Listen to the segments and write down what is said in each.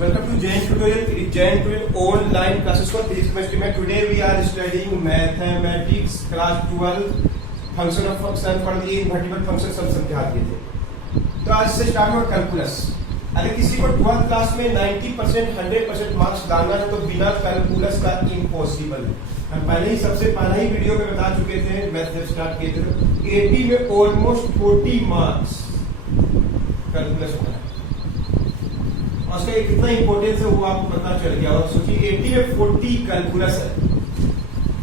Welcome to Jain Tutorial. It is Jain Tutorial online classes for physics chemistry. Today we are studying mathematics class 12 function of function for the invertible function सब समझा दिए थे। तो आज से start हुआ calculus. अगर किसी को 12th क्लास में 90% 100% मार्क्स लाना है तो बिना कैलकुलस का इम्पॉसिबल है। हम पहले ही सबसे पहला ही वीडियो में बता चुके थे, मैथ जब स्टार्ट किए थे तो 80 में ऑलमोस्ट 40 मार्क्स कैलकुलस होता है और उसका कितना इंपॉर्टेंस है वो आपको पता चल गया। और सोचिए 80 में 40 कैलकुलस है,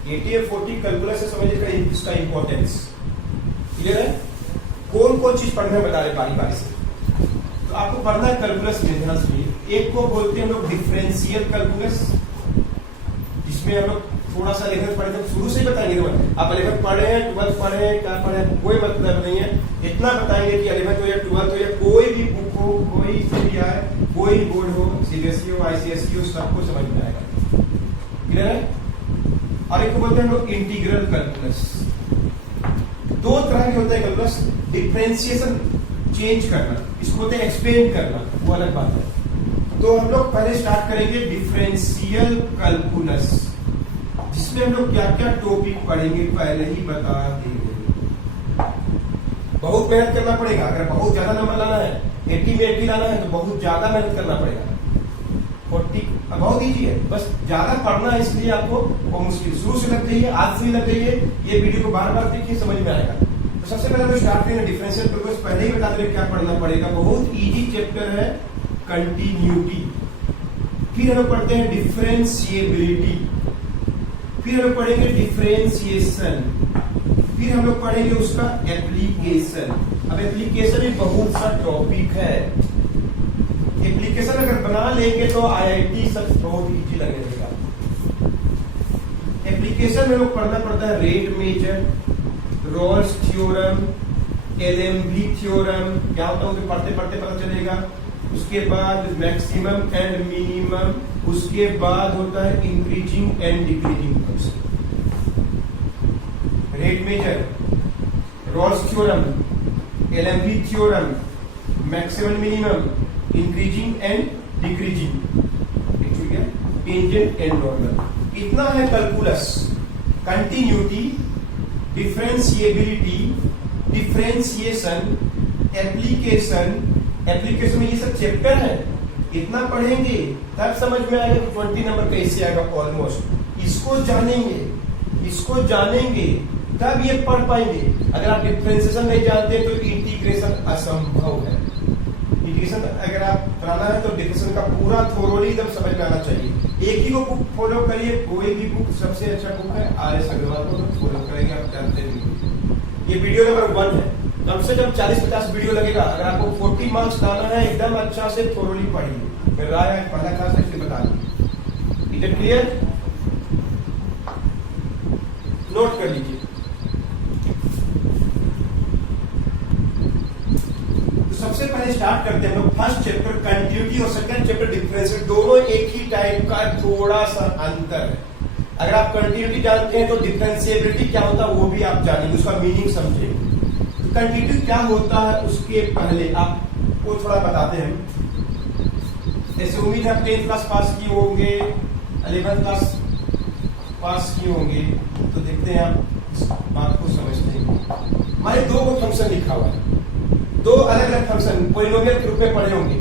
80 में 40 कैलकुलस है, समझिएगा इसका इंपॉर्टेंस क्लियर है। कौन कौन चीज पढ़ने बता रहे बारी बारी से, तो आपको पढ़ना है कैलकुलस में ध्यान से। एक को बोलते हैं हम लोग डिफरेंशियल कैलकुलस, जिसमें हम लोग थोड़ा सा लेखन पढ़े थे, शुरू से ही बताएंगे। आप 11th पढ़े हैं, 12th पढ़े हैं, क्या पढ़े हैं, कोई मतलब नहीं है। इतना बताएंगे कि 11th हो या 12th हो या कोई भी बुक हो, कोई से भी आए, कोई बोर्ड हो, सीबीएसई हो, आईसीएसई हो, सबको समझ में आएगा। क्लियर है। और एक को बोलते हैं हम लोग इंटीग्रल कैलकुलस। दो तरह के होते हैं कैलकुलस, डिफरेंशिएशन चेंज करना, इसको बोलते हैं एक्सपेंड करना, वो अलग बात है। तो हम लोग पहले स्टार्ट करेंगे डिफरेंशियल कैलकुलस, जिसमें हम लोग क्या क्या टॉपिक पढ़ेंगे पहले ही बता देंगे। बहुत मेहनत करना पड़ेगा। अगर बहुत ज्यादा नंबर लाना है, 80 में 80 लाना है तो बहुत ज्यादा मेहनत करना पड़ेगा। 40 बहुत इजी है, बस ज्यादा पढ़ना है, इसलिए आपको वो मुश्किल शुरू से लग जाइए, आज से ही लग जाइए। ये वीडियो को बार बार देखिए, समझ में आएगा। तो सबसे पहले तो स्टार्ट करेंगे डिफरेंशियल कैलकुलस। पहले ही बता दें क्या पढ़ना पड़ेगा। बहुत इजी चैप्टर है कंटिन्यूटी, फिर हम पढ़ते हैं डिफरेंशिएबिलिटी, फिर हम पढ़ेंगे डिफरेंशिएशन, फिर हम लोग पढ़ेंगे उसका एप्लीकेशन। अब एप्लीकेशन भी बहुत सा टॉपिक है। एप्लीकेशन अगर बना लेंगे तो आईआईटी सब बहुत इजी लगने लगेगा। एप्लीकेशन में लोग पढ़ना पड़ता है rate measure, Rolle's theorem, LMV theorem, क्या होता है पढ़ते पढ़ते पता चलेगा। उसके बाद मैक्सिमम एंड मिनिमम, उसके बाद होता है increasing and decreasing function. Rate measure, Rolle's theorem, LMV theorem, maximum minimum, increasing and decreasing, ठीक है, टेंजेंट एंड नॉर्मल। इतना है calculus. Continuity, differentiability, differentiation, application, application में ये सब चैप्टर है। इतना पढ़ेंगे तब समझ में आएगा कि 20 नंबर कैसे आएगा ऑलमोस्ट। इसको जानेंगे तब ये पढ़ पाएंगे। अगर आप डिफरेंशिएशन नहीं जानते तो इंटीग्रेशन असंभव है। इंटीग्रेशन अगर आप पढ़ाना है तो डिफरेंशिएशन का पूरा थोरोली एकदम समझ में आना चाहिए। एक ही को बुक फॉलो करिए, कोई भी बुक सबसे अच्छा बुक है आर.एस. अग्रवाल को फॉलो करेंगे, आप जानते नहीं। ये वीडियो नंबर 1 है। कम से कम 40-50 वीडियो लगेगा। अगर आपको 40 मार्क्स लाना है, एकदम अच्छा से थोरोली पढ़िए। मेरा राय है पहला क्लास से बता दी। इट इज क्लियर, नोट कर लीजिए। तो सबसे पहले स्टार्ट करते हैं हम लोग फर्स्ट चैप्टर कंटिन्यूटी और सेकंड चैप्टर डिफरेंशियल। दोनों एक ही टाइप का, थोड़ा सा अंतर है। अगर आप कंटिन्यूटी जानते हैं तो डिफरेंशिएबिलिटी क्या होता है वो भी आप जानेंगे, उसका मीनिंग समझेंगे। कंटिन्यूटी क्या होता है उसके पहले आपको थोड़ा बताते हैं। ऐसे उम्मीद है आप 10th क्लास पास किए होंगे, 11th क्लास पास किए होंगे, तो देखते हैं आप इस बात को समझते हैं। हमारे दो को फंक्शन लिखा हुआ है, दो अलग अलग फंक्शन पॉलिनोमियल के रूप में पढ़े होंगे।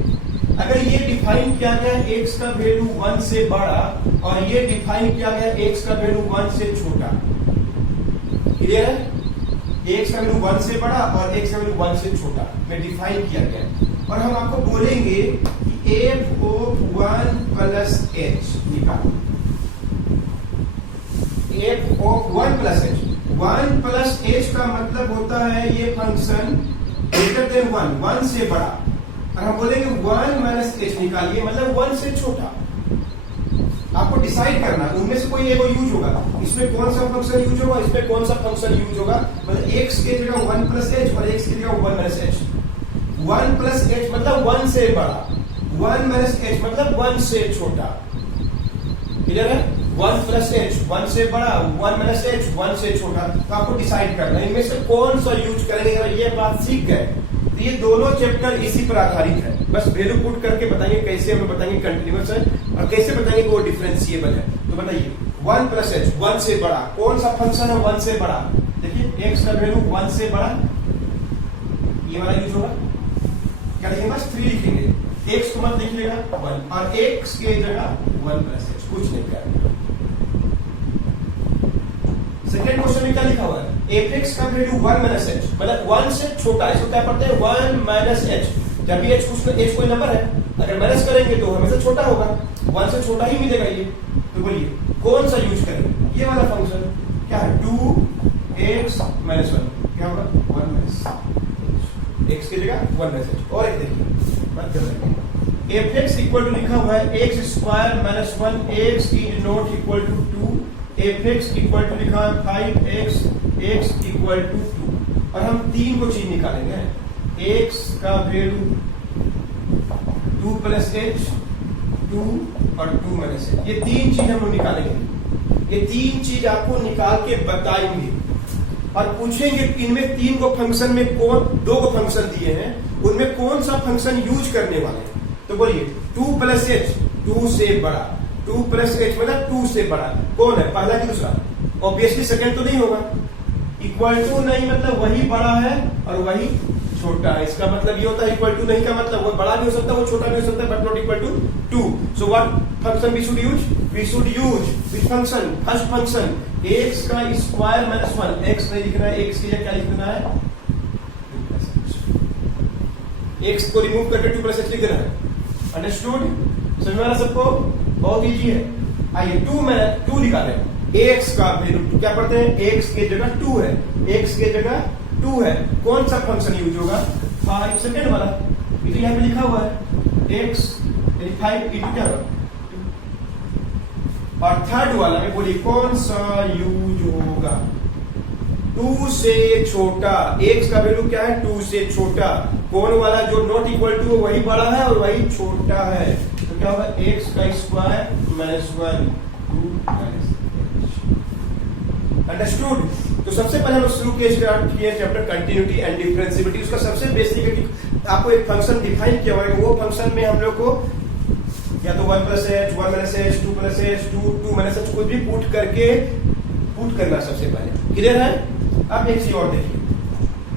अगर ये डिफाइन किया गया x का वैल्यू 1 से बड़ा और ये डिफाइन किया गया x का वैल्यू 1 से छोटा, क्लियर है। x का वैल्यू 1 से बड़ा और x का वैल्यू 1 से छोटा में डिफाइन किया गया है। और हम आपको बोलेंगे कि f ऑफ 1 प्लस h निकालो। f of 1 plus h, 1 plus h का मतलब होता है ये फंक्शन ग्रेटर देन 1 से बड़ा। और हम बोलेंगे 1 माइनस h निकालिए, मतलब 1 से छोटा। आपको डिसाइड करना उनमें से कोई एक यूज होगा। इसमें कौन सा फंक्शन यूज होगा, इसमें कौन सा फंक्शन यूज होगा। मतलब x के जगह 1 प्लस h और x की जगह 1 माइनस h। 1 प्लस h मतलब 1 से बड़ा, 1 माइनस h मतलब 1 से छोटा। क्लियर है। 1 प्लस h 1 से बड़ा, 1 माइनस h 1 से छोटा। तो आपको डिसाइड करना इनमें से कौन सा यूज करेंगे। अगर ये बात सीख गए तो ये दोनों चैप्टर इसी पर आधारित है। बस वैल्यू पुट करके बताएंगे कैसे, हमें बताएंगे कंटिन्यूअस है और कैसे बताएंगे कि वो डिफरेंशिएबल है। तो बताइए 1 प्लस एच 1 से बड़ा कौन सा फंक्शन है 1 से बड़ा? देखिए एक्स का वैल्यू 1 से बड़ा, ये वाला यूज होगा। क्या लिखेंगे? बस 3 लिखेंगे, एक्स को मत लिखिएगा 1 और एक्स के जगह 1 प्लस एच, कुछ नहीं करेंगे। सेकेंड क्वेश्चन में क्या लिखा हुआ है? एफ एक्स का वैल्यू 1 माइनस एच, मतलब 1 से छोटा, इसको क्या पढ़ते हैं 1 माइनस एच। जब भी एच कोई नंबर है, अगर माइनस करेंगे तो हमेशा छोटा होगा, 1 से छोटा ही मिलेगा ये। तो बोलिए कौन सा यूज करेंगे? ये वाला फंक्शन क्या है? 2x माइनस 1 क्या होगा? 1 माइनस एक्स की जगह 1 माइनस एच। और एक देखिए बात कर रहे हैं, एफ एक्स इक्वल टू लिखा हुआ है x square minus 1 x is not equal to 2, f x equal to लिखा है 5x एक्स इक्वल टू 2 और हम 3 को चीज निकालेंगे, एक्स का वैल्यू 2 प्लस एच 2 और 2 माइनस एच, ये 3 चीज हम लोग निकालेंगे। ये 3 चीज आपको निकाल के बताएंगे और पूछेंगे इनमें 3 को फंक्शन में कौन, 2 को फंक्शन दिए हैं उनमें कौन सा फंक्शन यूज करने वाले हैं। तो बोलिए 2 प्लस एच 2 से बड़ा, 2 प्लस एच मतलब 2 से बड़ा कौन है? पहला कि दूसरा? ऑब्वियसली सेकंड तो नहीं होगा। इक्वल टू नहीं मतलब वही बड़ा है और वही छोटा है। इसका मतलब ये होता है इक्वल टू नहीं का मतलब वो बड़ा भी हो सकता है वो छोटा भी हो सकता है, but not equal to 2। So what function we should use? We should use which function? First function x का स्क्वायर माइनस 1, एक्स नहीं लिखना है, एक्स की जगह क्या लिखना है? एक्स को रिमूव करके 2 प्लस एच लिख देना है। अंडरस्टूड? समझ में आ रहा सबको? बहुत इजी है। आइए 2 निकालें। एक्स का वैल्यू क्या पढ़ते हैं? एक्स के जगह 2 है, एक्स के जगह 2 है, कौन सा फंक्शन यूज होगा? 5 सेकेंड वाला, ये तो यहाँ पे लिखा हुआ है एक्स 5 इंटू क्या होगा? और थर्ड वाला में बोलिए कौन सा यूज होगा? 2 से छोटा, एक्स का वैल्यू क्या है? 2 से छोटा, कौन वाला? जो नॉट इक्वल टू वही बड़ा है और वही छोटा है। तो क्या होगा? एक्स का स्क्वायर माइनस 1 2 माइनस। अंडरस्टूड? तो सबसे पहले हम लोग शुरू किए चैप्टर कंटिन्यूटी एंड डिफरेंशिएबिलिटी। उसका सबसे बेसिक है कि आपको एक फंक्शन डिफाइन किया हुआ है, वो फंक्शन में हम लोग को या तो 1 plus H 1 minus H 2 plus H 2 minus H कुछ भी पुट करना सबसे पहले। क्लियर है? अब एक चीज और देखिए,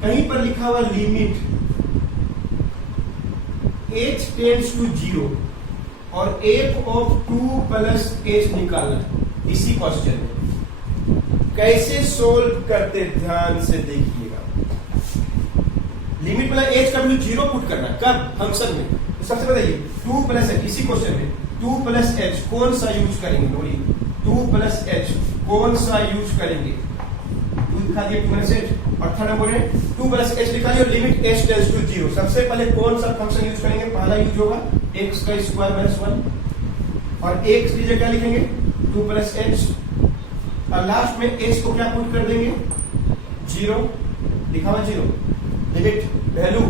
कहीं पर लिखा हुआ लिमिट h टेंड्स टू 0 और f ऑफ 2 प्लस h निकालना इसी क्वेश्चन में। कैसे सोल्व करते ध्यान से देखिएगा। लिमिट मतलब h का वैल्यू 0 पुट करना, कब? फंक्शन में। तो सबसे बताइए 2 प्लस एच, इसी क्वेश्चन में 2 प्लस एच कौन सा यूज करेंगे? बोलिए 2 प्लस एच कौन सा यूज करेंगे? 2 दिखा दिए 2 माइनस एच और थर्ड नंबर में 2 प्लस एच लिखा दिया और लिमिट h टेंड्स टू 0। सबसे पहले कौन सा फंक्शन यूज करेंगे? पहला यूज होगा एक्स का स्क्वायर माइनस 1 और एक्स की जगह क्या लिखेंगे? 2 प्लस एच और लास्ट में h को क्या पुट कर देंगे? 0 लिखा हुआ 0, limit value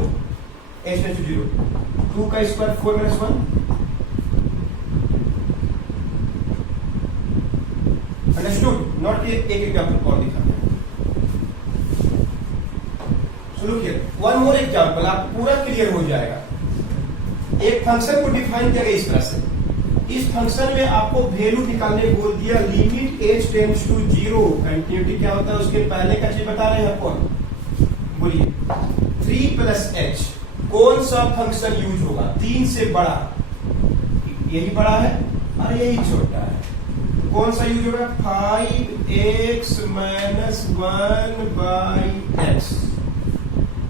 h tends to 0, 2 का स्क्वायर 4 माइनस 1। अंडरस्टूड? नॉट कि एक एग्जांपल और दिखा शुरू किया। वन मोर एग्जांपल, आप पूरा क्लियर हो जाएगा। एक फंक्शन को डिफाइन किया गया इस तरह से, इस फंक्शन में आपको वैल्यू निकालने बोल दिया, लिमिट h टेंड्स टू 0। कंटिन्यूटी क्या होता है उसके पहले का चीज बता रहे हैं आपको। बोलिए 3 प्लस एच कौन सा फंक्शन यूज होगा? 3 से बड़ा, यही बड़ा है और यही छोटा है, कौन सा यूज होगा? 5x minus 1 by x.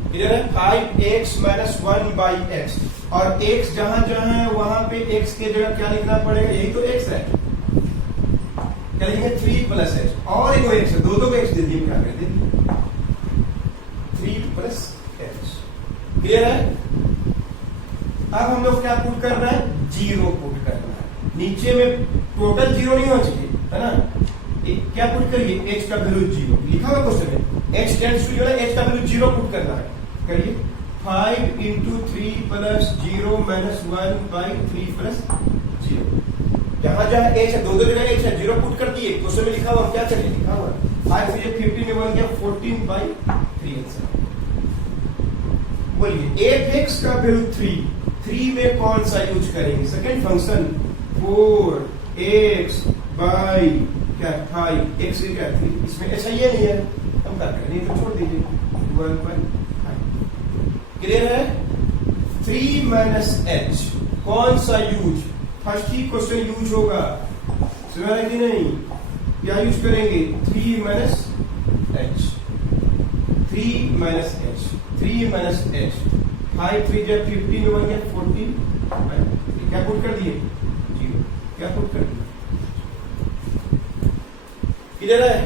इधर है 5x माइनस 1 बाई एक्स और x जहां जहां है वहां पे x के जगह क्या लिखना पड़ेगा? यही तो x है, क्या लिखेंगे? 3 प्लस एच और एक x है, दो x दे दिए, क्या कर दिए? 3 प्लस एच। क्लियर है? अब हम लोग क्या पुट कर रहे हैं? 0 पुट करना है। नीचे में टोटल 0 नहीं होना चाहिए, है ना? क्या पुट करिए? h का वैल्यू 0 लिखा हुआ क्वेश्चन में, h टेंड्स टू 0 h का वैल्यू 0 पुट करना है। करिए 5 into 3 plus 0 minus 1 by 3 plus 0। जहां जहां h है, दो जगह h है, 0 पुट कर दिए। क्वेश्चन में लिखा हुआ क्या चलिए लिखा हुआ 5 से 15 में बन गया 14 बाई 3 आंसर। बोलिए एफ एक्स का वैल्यू 3 3 में कौन सा यूज करेंगे? सेकेंड फंक्शन 4x बाई क्या 5 x क्या 3, इसमें ऐसा ही नहीं है, हम क्या करें, नहीं तो छोड़ दीजिए 1/5। क्लियर है? 3 माइनस h कौन सा यूज? फर्स्ट ही क्वेश्चन यूज होगा, सुना है कि नहीं? क्या यूज करेंगे? 3 minus h, 3 minus h, 3 minus h, 5 3 जब 15 में बन गया 14, क्या पुट कर दिए? 0, क्या पुट कर दिए? क्लियर है?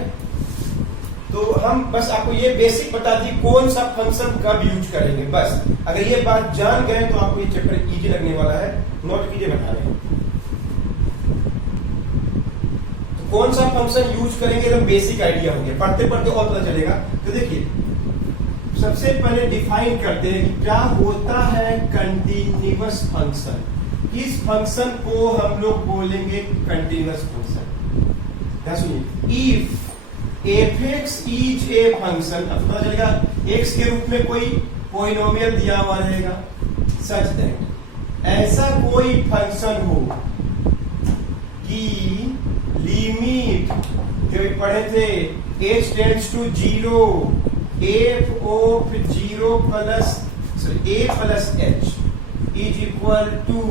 तो हम बस आपको ये बेसिक बता दी कौन सा फंक्शन कब यूज करेंगे, बस अगर ये बात जान गए तो आपको ये चैप्टर इजी लगने वाला है। नोट कीजिए, बता रहे हैं तो कौन सा फंक्शन यूज करेंगे, तो बेसिक आइडिया हो गया, पढ़ते पढ़ते और पता चलेगा। तो देखिए सबसे पहले डिफाइन करते हैं कि क्या होता है कंटिन्यूअस फंक्शन। किस फंक्शन को हम लोग बोलेंगे कंटिन्यूअस फंक्शन? सुनिए, if f(x) is a function, अब पता चलेगा x के रूप में कोई पॉलिनोमियल दिया हुआ रहेगा, सच दैट ऐसा कोई फंक्शन हो कि लिमिट जो पढ़े थे h tends to 0 f of 0 plus a plus h is equal to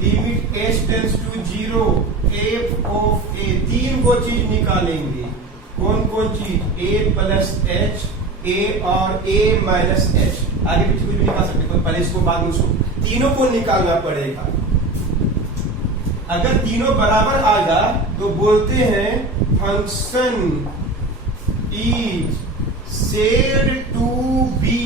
limit h tends to 0 f of a। तीन को चीज निकालेंगे, कौन कौन चीज? a प्लस h, a और a माइनस h, आगे पीछे कुछ भी निकाल सकते हो, पहले इसको बाद में उसको, तीनों को निकालना पड़ेगा। अगर तीनों बराबर आएगा तो बोलते हैं function is said to be,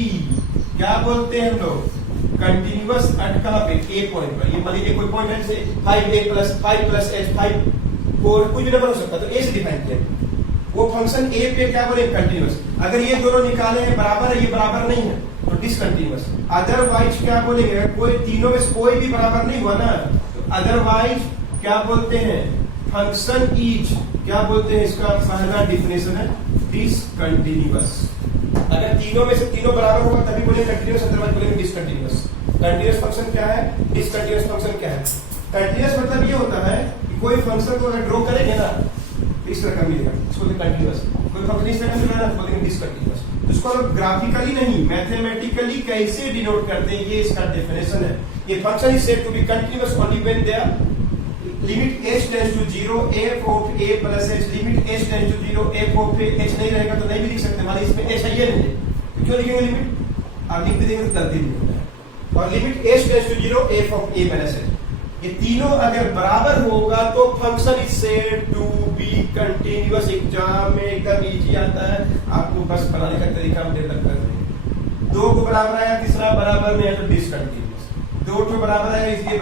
क्या बोलते हैं हम लोग? कंटिन्यूअस एट कहां पे? ए पॉइंट पर। ये मान लीजिए कोई पॉइंट है जैसे 5a प्लस 5 प्लस h 5 4 कुछ भी नंबर हो सकता है, तो a से डिफाइन किया वो फंक्शन a पे क्या बोले? कंटिन्यूअस। अगर ये दोनों निकाले हैं बराबर है, ये बराबर नहीं है तो डिसकंटिन्यूअस। अदरवाइज क्या बोलेंगे? कोई तीनों में से कोई भी बराबर नहीं हुआ ना, तो अदरवाइज क्या बोलते हैं? फंक्शन इज क्या बोलते हैं? इसका पहला डिफिनेशन है डिसकंटिन्यूअस। अगर तीनों में से तीनों बराबर होगा तभी बोलेंगे कंटिन्यूअस, अदरवाइज बोलेंगे डिसकंटिन्यूअस। कंटिन्यूअस फंक्शन क्या है? डिसकंटिन्यूअस फंक्शन क्या है? कंटिन्यूअस मतलब ये होता है कि कोई फंक्शन को अगर ड्रॉ करेंगे ना इस तरह का मिलेगा, इसको कंटिन्यूअस। कोई फंक्शन इस तरह का मिला ना तो बोलेंगे डिसकंटिन्यूअस। तो इसको हम ग्राफिकली नहीं मैथमेटिकली कैसे डिनोट करते हैं, ये इसका डेफिनेशन है। ये function is said to be continuous only when there limit h tends to 0 f of a plus h, limit h tends to 0 f of a, h नहीं रहेगा तो नहीं भी लिख सकते, मान इसमें h है ये नहीं, तो क्यों लिखेंगे लिमिट? आप लिख देंगे तो गलती नहीं होता है। और limit h tends to 0 f of a minus h, ये तीनों अगर बराबर होगा तो function is said to be continuous. Exam में एकदम इजी आता है, आपको बस बनाने का तरीका हम डेवलप कर रहे हैं। दो को बराबर आया, तीसरा बराबर नहीं है तो डिसकंटिन्यूअस। दो को बराबर आया इसलिए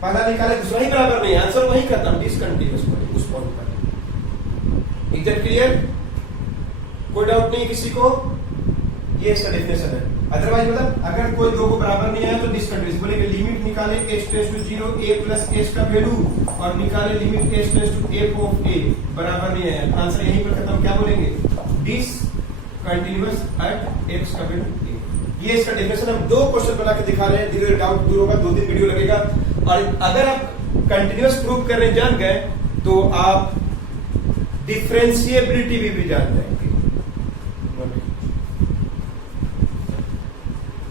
पहला निकाले, दूसरा ही बराबर नहीं, आंसर वही खत्म, डिसकंटिन्यूअस उस पॉइंट पर। एकदम क्लियर? कोई डाउट नहीं किसी को? ये इसका डेफिनेशन है। अदरवाइज मतलब अगर कोई दो को बराबर नहीं आया तो डिसकंटिन्यूअस बोलेंगे। लिमिट निकाले h tends to 0 a plus h का वैल्यू और निकाले limit h tends to f of a, बराबर नहीं आया, आंसर यहीं पर खत्म। क्या बोलेंगे? डिसकंटिन्यूअस एट x का वैल्यू a। ये इसका डेफिनेशन। हम दो क्वेश्चन बना के दिखा रहे हैं, धीरे धीरे डाउट दूर होगा, 2 दिन वीडियो लगेगा। और अगर आप कंटिन्यूअस प्रूव करने जान गए तो आप डिफरेंशिएबिलिटी भी जान जाएंगे।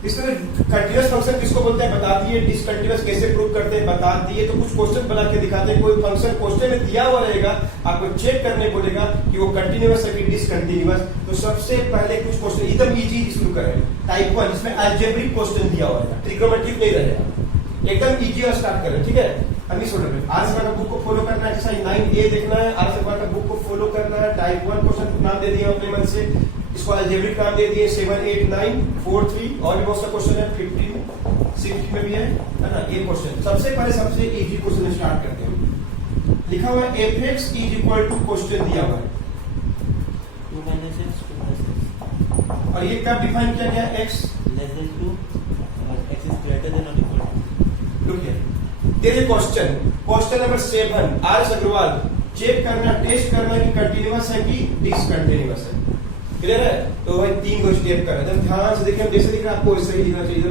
इस तरह कंटिन्यूअस फंक्शन किसको बोलते हैं बता दिए, डिसकंटिन्यूअस कैसे प्रूव करते हैं बता दिए। तो कुछ क्वेश्चन बना के दिखाते हैं। कोई फंक्शन क्वेश्चन में दिया हुआ रहेगा, आपको चेक करने बोलेगा कि वो कंटिन्यूअस है कि डिसकंटिन्यूअस। तो सबसे पहले कुछ क्वेश्चन एकदम इजी शुरू करें, टाइप 1 जिसमें अलजेब्रिक क्वेश्चन दिया हुआ रहेगा, ट्रिग्नोमेट्रिक नहीं रहेगा, एकदम इजी और स्टार्ट करें। ठीक है, अभी सुन रहे आज का बुक को फॉलो करना है, एक्सरसाइज 9A देखना है, आज का बुक को फॉलो करना है। टाइप 1 क्वेश्चन को नाम दे दिया अपने मन से, इसको अलजेब्रिक नाम दे दिए 7 8 9 4 3 और भी बहुत सा क्वेश्चन है, 15 16 में भी है ना। ये क्वेश्चन सबसे पहले सबसे इजी क्वेश्चन स्टार्ट करते हैं। लिखा हुआ है f(x) is equal to question दिया हुआ है 2 minus x 2 plus x और ये कब डिफाइन किया गया? x less than 2 x is greater than or equal to। Look here, देखिए question number 7 R Agarwal, check करना टेस्ट करना कि कंटिन्यूअस है कि डिसकंटिन्यूअस है। क्लियर है? तो भाई 3 को स्टेप कर रहे हैं, ध्यान से देखिए, जैसे दिख रहा है आपको वैसे ही लिखना चाहिए।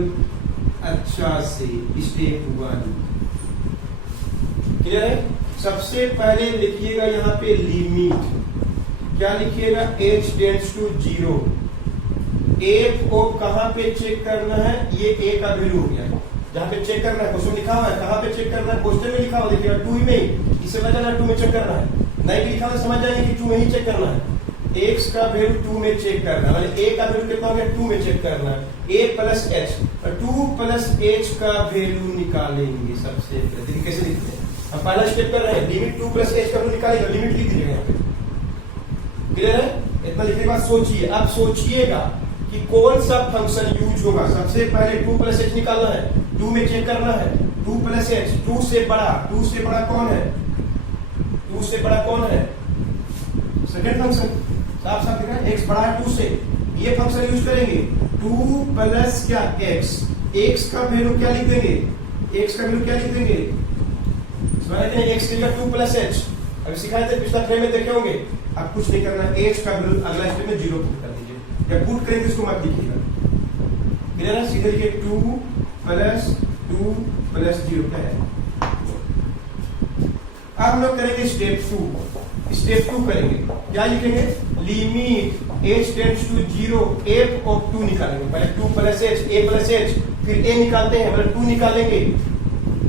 अच्छा से स्टेप 1 क्लियर है। सबसे पहले लिखिएगा यहाँ पे लिमिट, क्या लिखिएगा, h टेंड्स टू 0। एफ को कहां पे चेक करना है, ये ए का वैल्यू हो गया, जहां पे चेक करना है क्वेश्चन लिखा हुआ है, कहां पे चेक करना है, क्वेश्चन में लिखा हुआ देखिएगा 2 में, इससे पता चला 2 में चेक करना है, नहीं लिखा हुआ समझ जाएंगे कि 2 में ही चेक करना है। x का वैल्यू 2 में चेक करना है, मतलब a का वैल्यू कितना हो गया, 2 में चेक करना है, a plus h, 2 plus h का वैल्यू निकालेंगे। सबसे पहले देखिए कैसे लिखते हैं, हम पहला स्टेप कर रहे हैं, लिमिट 2 प्लस h का वैल्यू निकालेंगे, लिमिट लिख दीजिएगा यहाँ पे, क्लियर है। इतना लिखने के बाद सोचिए, अब सोचिएगा कि कौन सा फंक्शन यूज होगा। सबसे पहले 2 प्लस h निकालना है, 2 में चेक करना है, 2 प्लस h, 2 से बड़ा कौन है, 2 से बड़ा कौन है, सेकंड फंक्शन, साफ साफ दिखा x बड़ा है 2 से, ये फंक्शन यूज करेंगे 2 प्लस क्या x का वैल्यू क्या लिख देंगे, x का वैल्यू क्या लिख देंगे, x की जगह 2 प्लस h, अभी सिखाए थे पिछला फ्रेम में देखे होंगे। अब कुछ नहीं करना, h का वैल्यू अगला स्टेप में 0 पुट कर दीजिए, जब पुट करेंगे इसको मत लिखिएगा, क्लियर है। सीधे लिखिए 2 प्लस 0 क्या है। अब हम लोग करेंगे स्टेप 2 करेंगे, क्या लिखेंगे, limit h tends to 0 f of 2 निकालेंगे, पहले 2 plus h, a plus h, फिर a निकालते हैं, मतलब 2 निकालेंगे,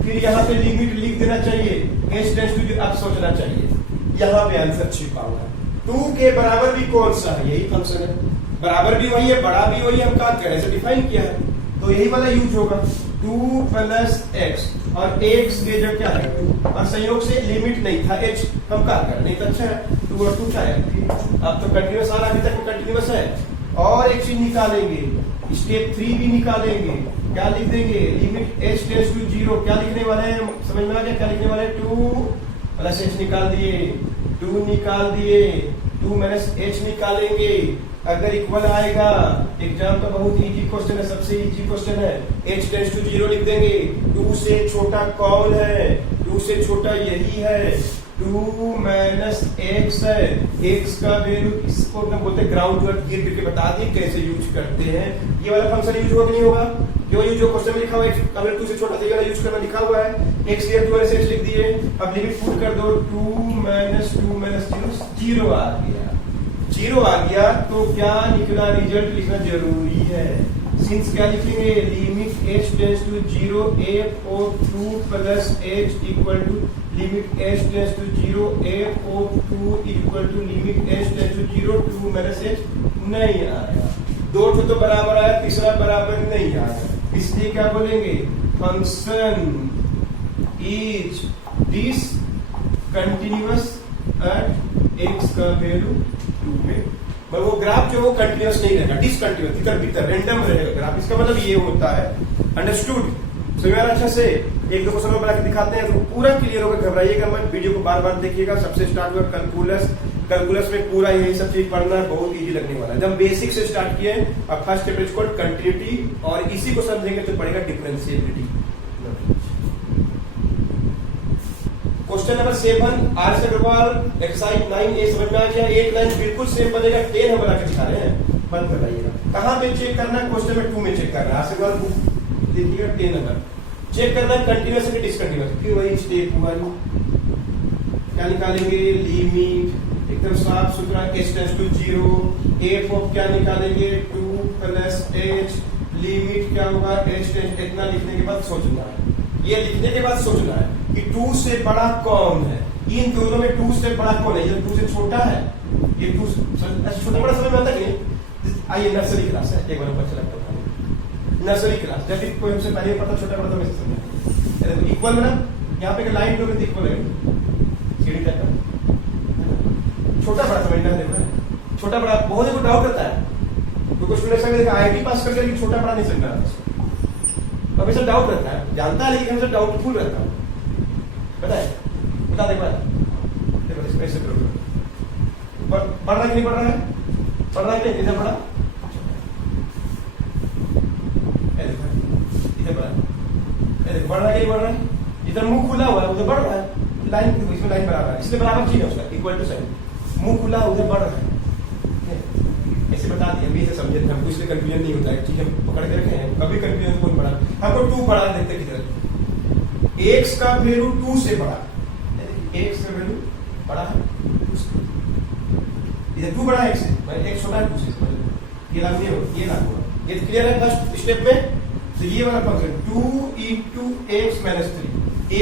फिर यहाँ पे लिमिट लिख देना चाहिए, h टेंड्स टू 0, अब सोचना चाहिए यहाँ पे आंसर छिपा हुआ है। 2 के बराबर भी कौन सा है, यही फंक्शन है, बराबर भी वही है, बड़ा भी वही है, हम क्या करें से डिफाइन किया है, तो यही वाला यूज होगा, 2 प्लस x, और x की जगह क्या है 2, और संयोग से लिमिट नहीं था h, हम क्या करें, नहीं तो अच्छा है 2 और 2 क्या है, अब तो कंटिन्यूअस आ रहा, अभी तक कंटिन्यूअस है। और एक चीज निकालेंगे, स्टेप 3 भी निकालेंगे, क्या लिख देंगे, लिमिट h टेंड्स टू 0, क्या लिखने वाले हैं, समझ में आ गया क्या लिखने वाले हैं, 2 प्लस h निकाल दिए, 2 निकाल दिए, 2 माइनस h निकालेंगे, अगर इक्वल आएगा, एग्जाम का बहुत इजी क्वेश्चन है, सबसे इजी क्वेश्चन है, h टेंड्स टू 0 लिख देंगे, 2 से छोटा कौन है, 2 से छोटा यही है, 2 माइनस x है, x का वैल्यू, इसको हम बोलते हैं ग्राउंड वर्ड, गिर करके बता दिए कैसे यूज करते हैं, ये वाला फंक्शन यूज होगा कि नहीं होगा, क्यों यूज जो क्वेश्चन में लिखा हुआ है, अगर 2 से छोटा ये वाला यूज करना लिखा हुआ है, x के 2 से लिख दिए, अब लिमिट पुट कर दो, 2 माइनस 0 आ गया, 0 आ गया, तो क्या लिखना, रिजल्ट लिखना जरूरी है, सिंस क्या लिखेंगे, limit h tends to 0 f of 2 plus h equal to limit h tends to 0 f of 2 equal to limit h tends to 0 2 minus h नहीं आया, 2 तो बराबर आया, तीसरा बराबर नहीं आया, इसलिए क्या बोलेंगे, function is discontinuous at x का वैल्यू 2 में, पर वो ग्राफ जो वो कंटिन्यूअस नहीं रहेगा, डिसकंटिन्यूअस, इधर भीतर रैंडम रहेगा ग्राफ, इसका मतलब ये होता है, अंडरस्टूड। समझ में आ रहा अच्छा से, एक दो क्वेश्चन में बना के दिखाते हैं तो पूरा क्लियर होगा, घबराइएगा मत, वीडियो को बार बार देखिएगा, सबसे स्टार्ट हुआ कैलकुलस में पूरा यही सब चीज पढ़ना बहुत इजी लगने वाला है, जब बेसिक से स्टार्ट किए, अब first step is called continuity, और इसी को समझेंगे तो पड़ेगा डिफरेंशिएबिलिटी। क्वेश्चन नंबर 7 आर से अग्रवाल एक्सरसाइज 9A समझ में आ गया, 8 9 बिल्कुल सेम बनेगा, 10 हम बना के दिखा रहे हैं, बंद कराइएगा, कहां पे चेक करना है, क्वेश्चन में 2 में चेक करना है, आर से अग्रवाल बुक देखिएगा 10 नंबर, चेक करना है कंटिन्यूअस है डिसकंटिन्यूअस, फिर वही स्टेप 1 क्या निकालेंगे, लिमिट एकदम साफ सुथरा h tends to 0, f of क्या निकालेंगे, 2 प्लस h, लिमिट क्या होगा, h टेंड्स, इतना लिखने के बाद सोचना है, ये लिखने के बाद सोचना है कि 2 से बड़ा कौन है, इन दोनों में 2 से बड़ा कौन है, ये 2 से छोटा है, ये 2 छोटा बड़ा समझ में आता कि नहीं, आइए नर्सरी क्लास है, एक बार बच्चा लगता है नर्सरी क्लास, जब भी कोई हमसे पहले पता छोटा बड़ा तो मैं समझ इक्वल ना, यहाँ पे लाइन लोग इक्वल है, सीढ़ी टाइप का छोटा बड़ा समझना, देखो छोटा बड़ा बहुत ही डाउट रहता है, तो कुछ स्टूडेंट आईआईटी पास करके लेकिन छोटा बड़ा नहीं समझना आता, हमेशा डाउट रहता है, जानता है लेकिन हमेशा डाउटफुल रहता है, पता है, बता दे देखो इसको ऐसे करो, पढ़ रहा कि नहीं पढ़ रहा है, पढ़ रहा है कि नहीं, इधर पढ़ा, इधर पढ़ा, बढ़ रहा है कि नहीं बढ़ रहा है, इधर मुंह खुला हुआ है उधर बढ़ रहा है, लाइन इसमें लाइन बराबर है, इसलिए बराबर चीज है उसका, इक्वल टू साइन, मुंह खुला उधर बढ़ रहा है, ऐसे बता दिया, अभी से समझे थे हमको, इसलिए कंफ्यूजन नहीं होता है, चीज हम पकड़ के रखे हैं, कभी कंफ्यूजन कौन बड़ा, हमको 2 बड़ा देखते किधर, x का वैल्यू 2 से बड़ा, x का वैल्यू बड़ा है 2 से, इधर 2 बड़ा है x से, x छोटा है 2 से, ये लागू नहीं होगा, ये लागू होगा, ये क्लियर है फर्स्ट स्टेप में। तो ये वाला function 2 into x minus 3,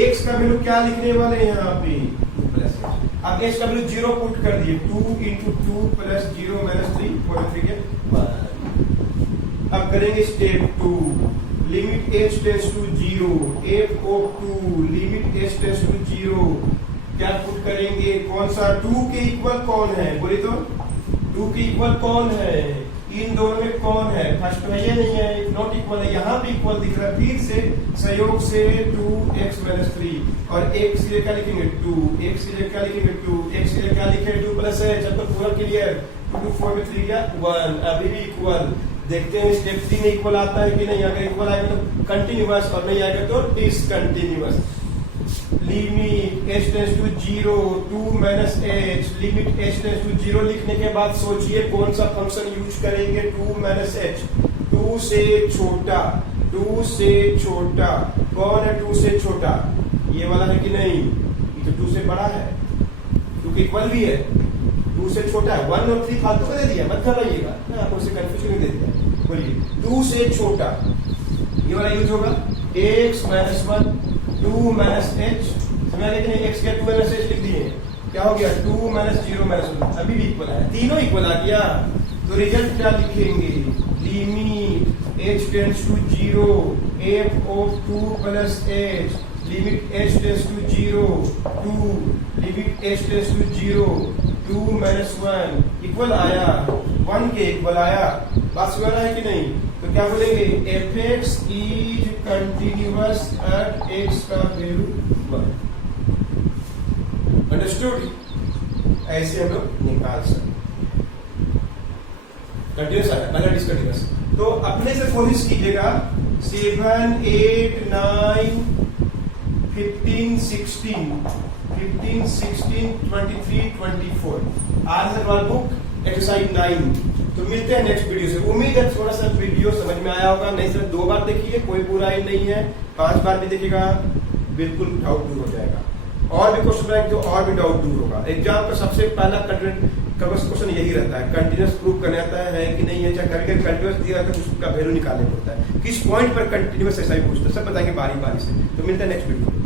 x का वैल्यू क्या लिखने वाले हैं यहाँ पे 2 प्लस x, अब x का वैल्यू 0 पुट कर दिए, 2 into 2 plus 0 minus 3 4 3 के 1। अब करेंगे step 2, limit h tends to 0, f of 2 limit h tends to 0, क्या पुट करेंगे, कौन सा 2 के इक्वल कौन है, बोले तो 2 के इक्वल कौन है, इन दोनों में कौन है, फर्स्ट में ये नहीं है, नॉट इक्वल है, यहाँ पे इक्वल दिख रहा है, फिर से संयोग से 2x minus 3 और x के लिए क्या लिखेंगे 2, x के लिए क्या लिखेंगे 2, x के लिए क्या लिखे 2 प्लस है, जब तक पूरा क्लियर 2 2 4 में 3 गया 1, अभी भी इक्वल, देखते हैं स्टेप 3 में इक्वल आता है कि नहीं, अगर इक्वल आएगा तो कंटिन्यूअस और नहीं आएगा तो discontinuous. Limit h tends to 0 2 minus h, limit h tends to 0 लिखने के बाद सोचिए कौन सा फंक्शन यूज करेंगे, 2 minus h, 2 से छोटा, 2 से छोटा, कौन है 2 से छोटा, ये वाला है कि नहीं, ये तो 2 से बड़ा है, 2 के इक्वल भी है, 2 से छोटा है, 1 और 3 फालतू का दे दिया, मत कराइएगा, आपको उससे कंफ्यूजन दे दिया, बोलिए 2 से छोटा, ये वाला यूज होगा, x minus 1 2 minus h, समझ गए कि नहीं, x के 2 minus h लिख दिए, क्या हो गया 2 minus 0 minus 1, अभी भी इक्वल है, तीनों इक्वल आ गया, तो रिजल्ट क्या लिखेंगे, limit h tends to 0, f of 2 plus h, limit h tends to 0 2, limit h tends to 0 2 minus 1 equal आया, 1 के इक्वल आया, बात समझ रहा है कि नहीं, तो क्या बोलेंगे fx is continuous at x का वैल्यू 1, अंडरस्टूड, ऐसे हम लोग निकाल सकते, कंटिन्यूअस आया, पहला डिसकंटिन्यूअस, तो अपने से कोशिश कीजिएगा 7 8 9 15 16 23 24 आज हमारा बुक एक्सरसाइज 9। तो मिलते हैं नेक्स्ट वीडियो से, उम्मीद है थोड़ा सा वीडियो समझ में आया होगा, नहीं सिर्फ 2 बार देखिए कोई बुराई नहीं है, 5 बार भी देखिएगा बिल्कुल डाउट दूर हो जाएगा, और भी क्वेश्चन रहेंगे तो और भी डाउट दूर होगा। एग्जाम का सबसे पहला क्वेश्चन यही रहता है, कंटिन्यूअस प्रूव करने आता है कि नहीं है, चाहे कभी कंटिन्यूअस दिया तो उसका वैल्यू निकालने पड़ता है, किस पॉइंट पर कंटिन्यूअस ऐसा ही पूछता है, सब बताएंगे बारी बारी से। तो मिलते हैं नेक्स्ट वीडियो।